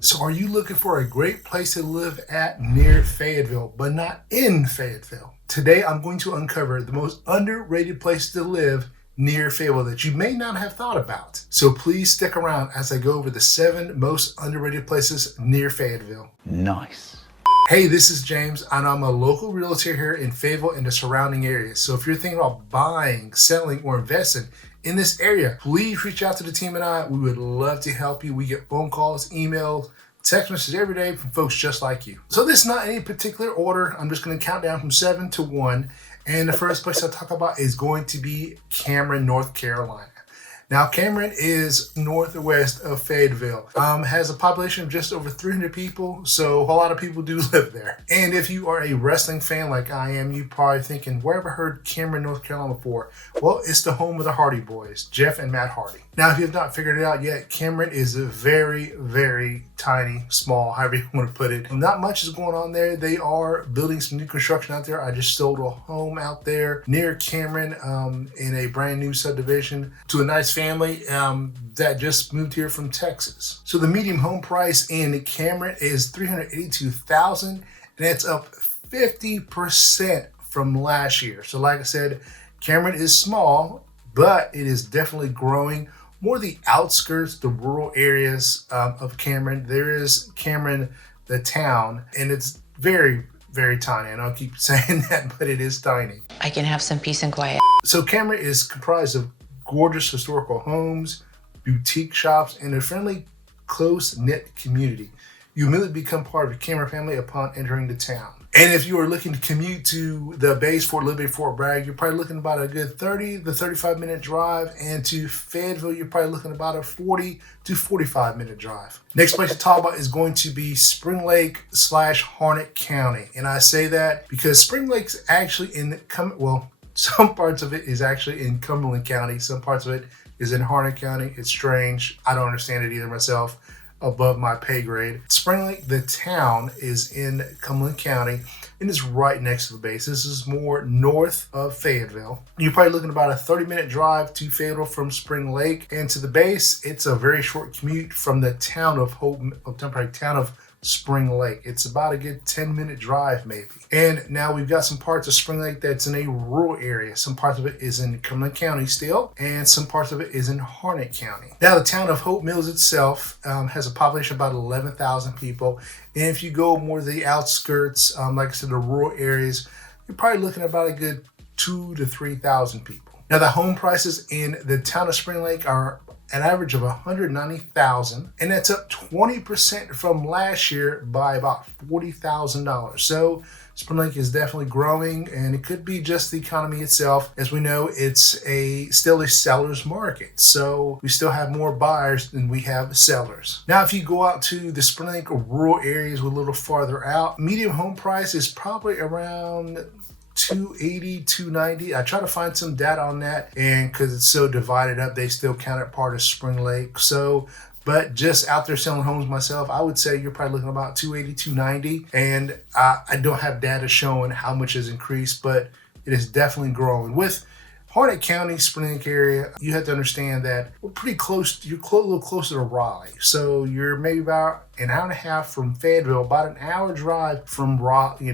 So are you looking for a great place to live at near Fayetteville, but not in Fayetteville? Today, I'm going to uncover the most underrated place to live near Fayetteville that you may not have thought about. So please stick around as I go over the 7 most underrated places near Fayetteville. Nice. Hey, this is James, and I'm a local realtor here in Fayetteville and the surrounding areas. So if you're thinking about buying, selling, or investing in this area, please reach out to the team and I. We would love to help you. We get phone calls, emails, text messages every day from folks just like you. So this is not any particular order. I'm just going to count down from 7 to 1. And the first place I'll talk about is going to be Cameron, North Carolina. Now, Cameron is northwest of Fayetteville. Has a population of just over 300 people, so a lot of people do live there. And if you are a wrestling fan like I am, you're probably thinking, where have I heard Cameron, North Carolina before? Well, it's the home of the Hardy Boys, Jeff and Matt Hardy. Now, if you have not figured it out yet, Cameron is a very, very tiny, small, however you want to put it. Not much is going on there. They are building some new construction out there. I just sold a home out there near Cameron in a brand new subdivision to a nice family that just moved here from Texas. So the median home price in Cameron is $382,000, and it's up 50% from last year. So like I said, Cameron is small, but it is definitely growing. More the outskirts, the rural areas of Cameron. There is Cameron, the town, and it's very, very tiny. And I'll keep saying that, but it is tiny. I can have some peace and quiet. So Cameron is comprised of gorgeous historical homes, boutique shops, and a friendly, close-knit community. You immediately become part of the Cameron family upon entering the town. And if you are looking to commute to the base, Fort Liberty, Fort Bragg, you're probably looking about a good 30 to 35 minute drive. And to Fayetteville, you're probably looking about a 40 to 45 minute drive. Next place to talk about is going to be Spring Lake / Harnett County. And I say that because Spring Lake's actually some parts of it is actually in Cumberland County. Some parts of it is in Harnett County. It's strange. I don't understand it either myself. Above my pay grade. Spring Lake, the town, is in Cumberland County and is right next to the base. This is more north of Fayetteville. You're probably looking about a 30-minute drive to Fayetteville from Spring Lake, and to the base, it's a very short commute from the town of Spring Lake. It's about a good 10-minute drive maybe. And now we've got some parts of Spring Lake that's in a rural area. Some parts of it is in Cumberland County still, and some parts of it is in Harnett County. Now the town of Hope Mills itself has a population of about 11,000 people. And if you go more to the outskirts, like I said, the rural areas, you're probably looking at about a good 2,000 to 3,000 people. Now the home prices in the town of Spring Lake are an average of $190,000, and that's up 20% from last year by about $40,000. So Spring Lake is definitely growing, and it could be just the economy itself. As we know, it's still a seller's market, so we still have more buyers than we have sellers. Now, if you go out to the Spring Lake or rural areas a little farther out, median home price is probably around $280, $290. I try to find some data on that, and because it's so divided up, they still count it part of Spring Lake. So, but just out there selling homes myself, I would say you're probably looking about $280, $290. And I don't have data showing how much has increased, but it is definitely growing. With Harnett County, Spring Lake area, you have to understand that we're pretty close. You're a little closer to Raleigh. So you're maybe about an hour and a half from Fayetteville, about an hour drive from Raleigh,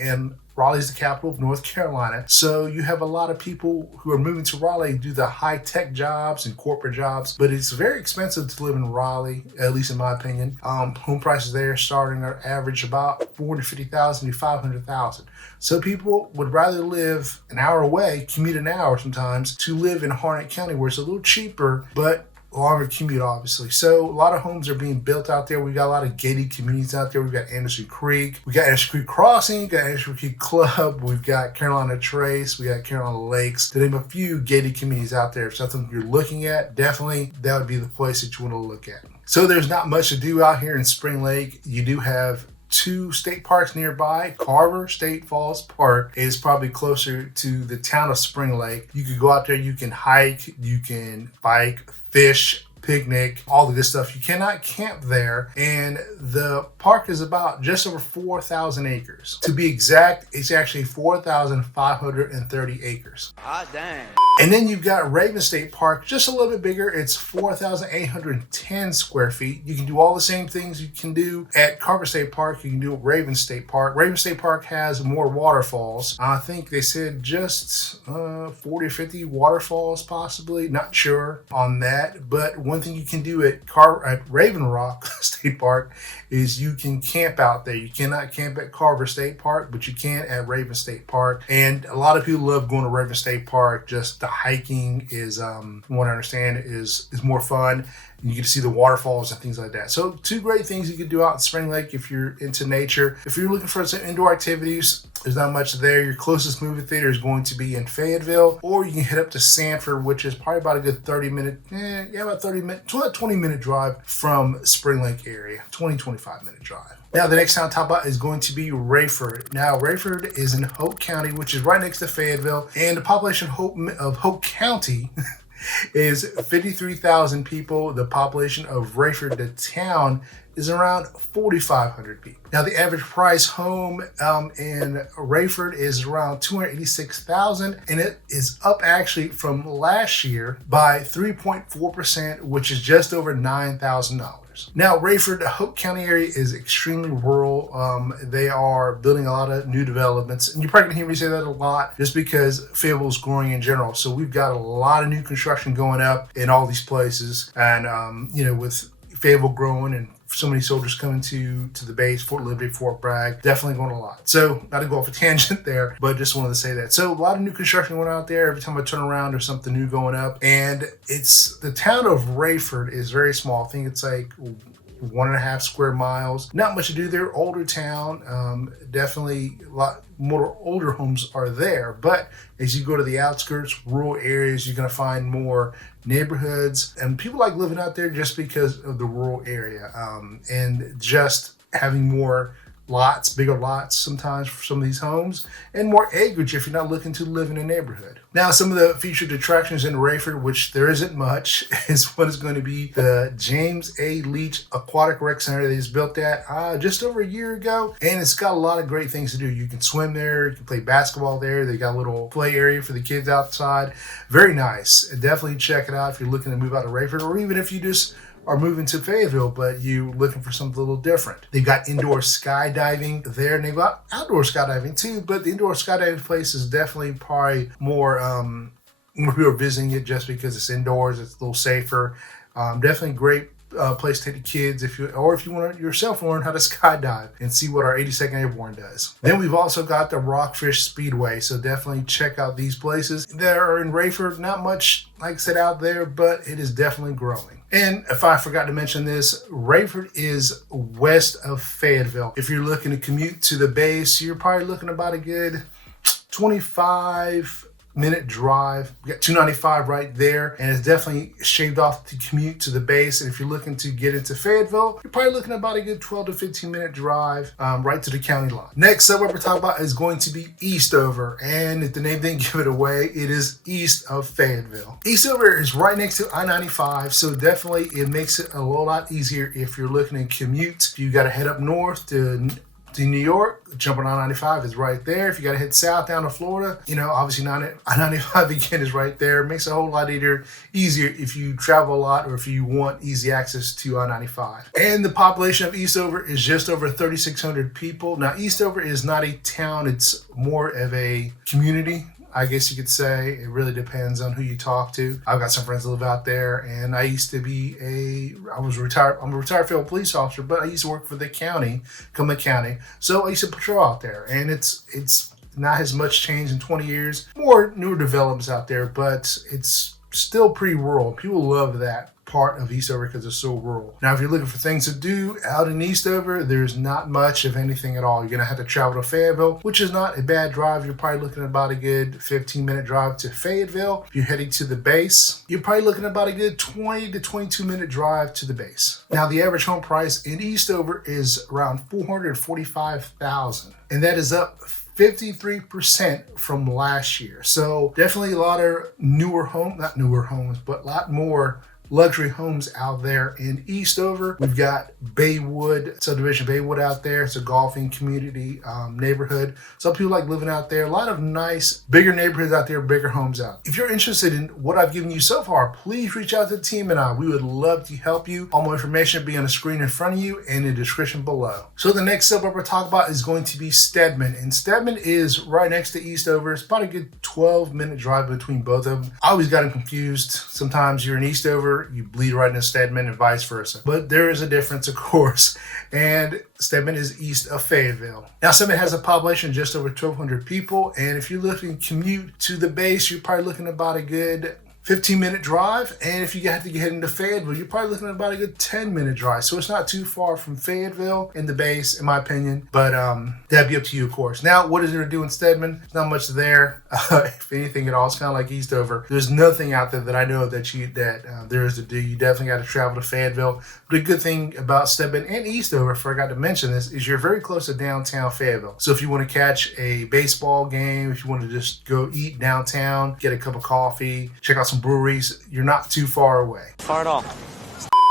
and Raleigh's the capital of North Carolina. So you have a lot of people who are moving to Raleigh to do the high-tech jobs and corporate jobs, but it's very expensive to live in Raleigh, at least in my opinion. Home prices there starting at average about $450,000 to $500,000. So people would rather live an hour away, commute an hour sometimes, to live in Harnett County where it's a little cheaper, but longer commute, obviously. So a lot of homes are being built out there. We've got a lot of gated communities out there. We've got Anderson Creek. We got Anderson Creek Crossing. We've got Anderson Creek Club. We've got Carolina Trace. We got Carolina Lakes. To name a few gated communities out there. If something you're looking at, definitely that would be the place that you want to look at. So there's not much to do out here in Spring Lake. You do have 2 state parks nearby. Carver State Falls Park is probably closer to the town of Spring Lake. You could go out there, you can hike, you can bike, fish, picnic, all the good stuff. You cannot camp there, and the park is about just over 4,000 acres. To be exact, it's actually 4,530 acres. Ah, dang. And then you've got Raven State Park, just a little bit bigger. It's 4,810 square feet. You can do all the same things you can do at Carver State Park. You can do at Raven State Park. Raven State Park has more waterfalls. I think they said just 40 or 50 waterfalls, possibly. Not sure on that. But one thing you can do at Raven Rock State Park is you can camp out there. You cannot camp at Carver State Park, but you can at Raven State Park. And a lot of people love going to Raven State Park. Just the hiking is, from what I understand, is more fun. You get to see the waterfalls and things like that. So 2 great things you can do out in Spring Lake if you're into nature. If you're looking for some indoor activities, there's not much there. Your closest movie theater is going to be in Fayetteville, or you can head up to Sanford, which is probably about a good 20-minute drive from Spring Lake area, 25-minute drive. Now, the next town to talk about is going to be Raeford. Now, Raeford is in Hope County, which is right next to Fayetteville, and the population of Hope County is 53,000 people. The population of Raeford, the town, is around 4,500 people. Now, the average price home in Raeford is around $286,000, and it is up actually from last year by 3.4%, which is just over $9,000. Now, Raeford, the Hope County area is extremely rural. They are building a lot of new developments, and you're probably gonna hear me say that a lot just because Fayetteville is growing in general. So we've got a lot of new construction going up in all these places, and with Fayetteville growing and so many soldiers coming to the base, Fort Liberty, Fort Bragg, definitely going a lot. So not to go off a tangent there, but just wanted to say that. So a lot of new construction going out there. Every time I turn around, there's something new going up. And the town of Raeford is very small. I think it's like 1.5 square miles. Not much to do there. Older town. Definitely a lot more older homes are there. But as you go to the outskirts, rural areas, you're going to find more neighborhoods. And people like living out there just because of the rural area and just having more lots, bigger lots sometimes for some of these homes, and more acreage if you're not looking to live in a neighborhood. Now, some of the featured attractions in Raeford, which there isn't much, is what is going to be the James A. Leach Aquatic Rec Center that is built at just over a year ago, and it's got a lot of great things to do. You can swim there, you can play basketball there. They got a little play area for the kids outside. Very nice. Definitely check it out if you're looking to move out of Raeford, or even if you just are moving to Fayetteville, but you looking for something a little different. They've got indoor skydiving there, and they've got outdoor skydiving too, but the indoor skydiving place is definitely probably more people are visiting it just because it's indoors, it's a little safer. Definitely great place to take the kids if you want to yourself learn how to skydive and see what our 82nd Airborne does. Then we've also got the Rockfish Speedway, so definitely check out these places. There are in Raeford, not much, like I said, out there, but it is definitely growing. And if I forgot to mention this, Raeford is west of Fayetteville. If you're looking to commute to the base, you're probably looking about a good 25-minute drive. We got 295 right there, and it's definitely shaved off to commute to the base. And if you're looking to get into Fayetteville, you're probably looking at about a good 12 to 15-minute drive right to the county line. Next suburb we're talking about is going to be Eastover, and if the name didn't give it away, it is east of Fayetteville. Eastover is right next to I-95, so definitely it makes it a lot easier if you're looking to commute. If you got to head up north to New York, jumping on I-95 is right there. If you got to head south down to Florida, obviously I-95 again is right there. It makes it a whole lot easier if you travel a lot or if you want easy access to I-95. And the population of Eastover is just over 3,600 people. Now, Eastover is not a town. It's more of a community, I guess you could say. It really depends on who you talk to. I've got some friends that live out there, and I used to be I'm a retired Fayetteville police officer, but I used to work for the county, Cumberland County. So I used to patrol out there, and it's not as much change in 20 years. More newer developments out there, but it's still pretty rural. People love that part of Eastover because it's so rural. Now, if you're looking for things to do out in Eastover, there's not much of anything at all. You're going to have to travel to Fayetteville, which is not a bad drive. You're probably looking at about a good 15-minute drive to Fayetteville. If you're heading to the base, you're probably looking at about a good 20 to 22-minute drive to the base. Now, the average home price in Eastover is around $445,000, and that is up 53% from last year. So definitely a lot of not newer homes, but a lot more luxury homes out there in Eastover. We've got Baywood, subdivision Baywood out there. It's a golfing community neighborhood. Some people like living out there. A lot of nice, bigger neighborhoods out there, bigger homes out. If you're interested in what I've given you so far, please reach out to the team and I. We would love to help you. All more information will be on the screen in front of you and in the description below. So the next suburb we're talking about is going to be Stedman. And Stedman is right next to Eastover. It's about a good 12-minute drive between both of them. I always got them confused. Sometimes you're in Eastover, you bleed right into Stedman and vice versa. But there is a difference, of course. And Stedman is east of Fayetteville. Now, Stedman has a population of just over 1,200 people. And if you're looking to commute to the base, you're probably looking about a good 15-minute drive, and if you have to get into Fayetteville, you're probably looking at about a good 10-minute drive. So it's not too far from Fayetteville in the base, in my opinion, but that'd be up to you, of course. Now, what is there to do in Stedman? Not much there, if anything at all. It's kind of like Eastover. There's nothing out there that I know that there is to do. You definitely got to travel to Fayetteville. But the good thing about Stedman and Eastover, I forgot to mention this, is you're very close to downtown Fayetteville. So if you want to catch a baseball game, if you want to just go eat downtown, get a cup of coffee, check out some breweries, you're not too far away. Far at all.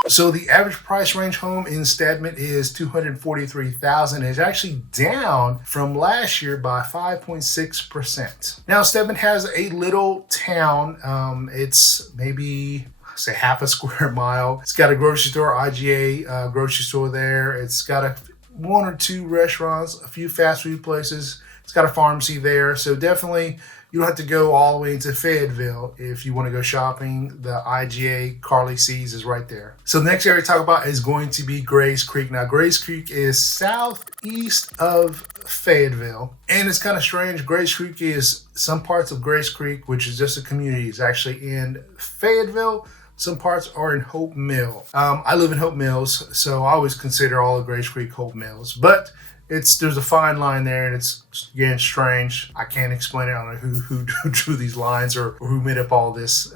So the average price range home in Stedman is $243,000. It's actually down from last year by 5.6%. Now Stedman has a little town. It's maybe say half a square mile. It's got a grocery store, IGA grocery store there. It's got one or two restaurants, a few fast food places. It's got a pharmacy there. So definitely you don't have to go all the way into Fayetteville if you want to go shopping. The IGA Carly C's is right there. So the next area to talk about is going to be Grays Creek. Now, Grays Creek is southeast of Fayetteville, and it's kind of strange. Grays Creek is some parts of Grays Creek, which is just a community, is actually in Fayetteville. Some parts are in Hope Mill. I live in Hope Mills, so I always consider all of Grays Creek Hope Mills, but there's a fine line there, and it's, again, strange. I can't explain it. I don't know who drew these lines or who made up all this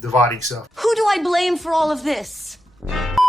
dividing stuff. Who do I blame for all of this?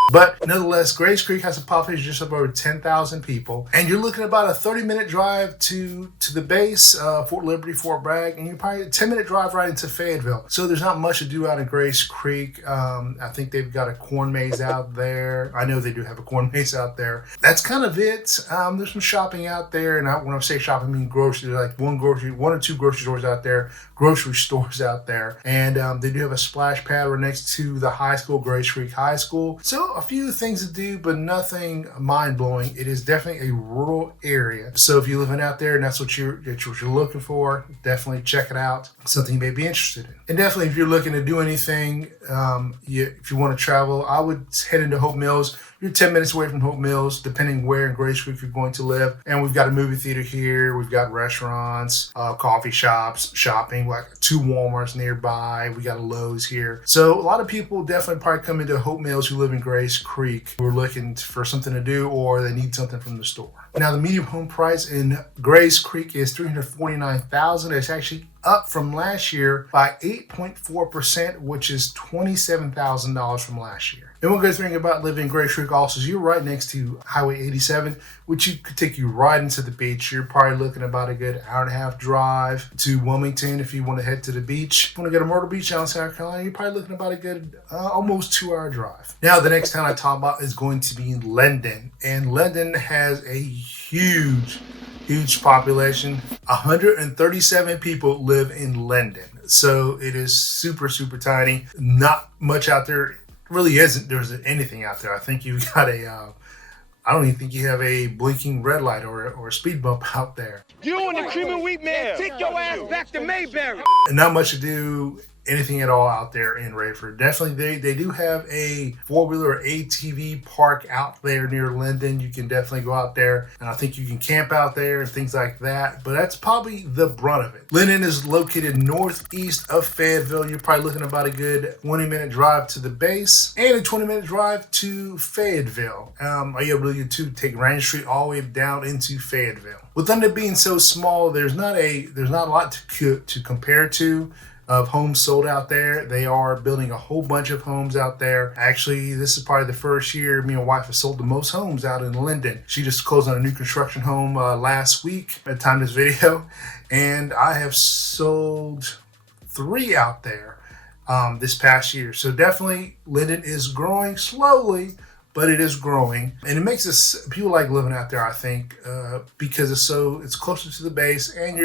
But nonetheless, Grays Creek has a population just over 10,000 people, and you're looking at about a 30-minute drive to the base, Fort Liberty, Fort Bragg, and you're probably a 10-minute drive right into Fayetteville. So there's not much to do out in Grays Creek. I think they've got a corn maze out there. I know they do have a corn maze out there. That's kind of it. There's some shopping out there, and when I say shopping, I mean grocery. There's like one or two grocery stores out there, and they do have a splash pad right next to the high school, Grays Creek High School. So a few things to do, but nothing mind-blowing. It is definitely a rural area. So if you're living out there and that's what you're looking for, definitely check it out. Something you may be interested in. And definitely if you're looking to do anything, if you want to travel, I would head into Hope Mills. You're 10 minutes away from Hope Mills, depending where in Grays Creek you're going to live. And we've got a movie theater here. We've got restaurants, coffee shops, shopping, like 2 Walmarts nearby. We got a Lowe's here. So a lot of people definitely probably come into Hope Mills who live in Grays Creek who are looking for something to do or they need something from the store. Now, the median home price in Grays Creek is $349,000. It's actually up from last year by 8.4%, which is $27,000 from last year. And one good thing about living in Grays Creek also is you're right next to Highway 87, which could take you right into the beach. You're probably looking about a good hour-and-a-half drive to Wilmington if you want to head to the beach. If you want to go to Myrtle Beach down in South Carolina, you're probably looking about a good almost 2-hour drive. Now, the next town I talk about is going to be Linden. And Linden has a huge population. 137 people live in Linden. So it is super, super tiny. Not much out there. Really isn't. There isn't anything out there. I think you've got I don't even think you have a blinking red light or a speed bump out there. You and the cream and wheat man, take your ass back to Mayberry. And not much to do, anything at all out there in Raeford. Definitely, they do have a 4-wheeler or ATV park out there near Linden. You can definitely go out there, and I think you can camp out there and things like that, but that's probably the brunt of it. Linden is located northeast of Fayetteville. You're probably looking about a good 20-minute drive to the base and a 20-minute drive to Fayetteville. All you really do to take Range Street all the way down into Fayetteville. With Linden being so small, there's not a lot to compare to of homes sold out there. They are building a whole bunch of homes out there. Actually, this is probably the first year me and my wife have sold the most homes out in Linden. She just closed on a new construction home last week at the time of this video, and I have sold 3 out there. this past year. So definitely Linden is growing slowly, but it is growing, and it makes us people like living out there, I think, because it's closer to the base, and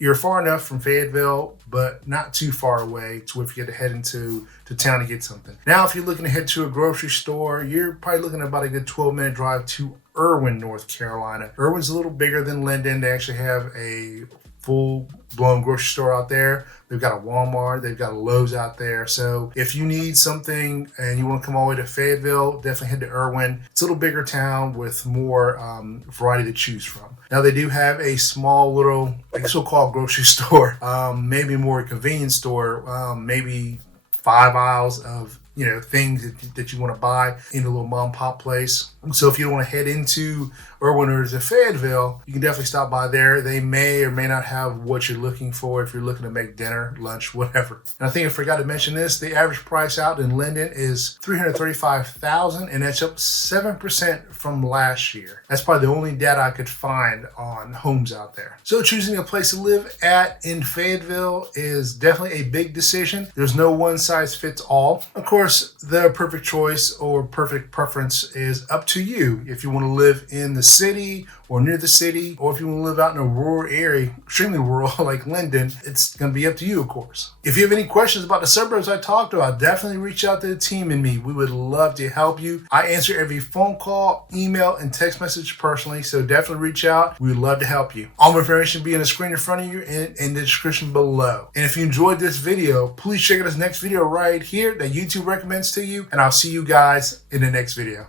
you're far enough from Fayetteville, but not too far away to if you had to head into town to get something. Now, if you're looking to head to a grocery store, you're probably looking at about a good 12-minute drive to Irwin, North Carolina. Irwin's a little bigger than Linden. They actually have a full-blown grocery store out there. They've got a Walmart. They've got a Lowe's out there. So if you need something and you want to come all the way to Fayetteville, definitely head to Irwin. It's a little bigger town with more variety to choose from. Now, they do have a small little, so-called grocery store, maybe more convenience store, maybe 5 aisles of things that you want to buy in a little mom and pop place. So if you don't want to head into Irwin or to Fayetteville, you can definitely stop by there. They may or may not have what you're looking for if you're looking to make dinner, lunch, whatever. And I think I forgot to mention this. The average price out in Linden is $335,000, and that's up 7% from last year. That's probably the only data I could find on homes out there. So choosing a place to live at in Fayetteville is definitely a big decision. There's no one size fits all. Of course, the perfect choice or perfect preference is up to you. If you want to live in the city or near the city, or if you want to live out in a rural area, extremely rural like Linden, it's going to be up to you, of course. If you have any questions about the suburbs I talked about, definitely reach out to the team and me. We would love to help you. I answer every phone call, email, and text message personally, so definitely reach out. We would love to help you. All my information will be on the screen in front of you and in the description below. And if you enjoyed this video, please check out this next video right here that YouTube recommends to you, and I'll see you guys in the next video.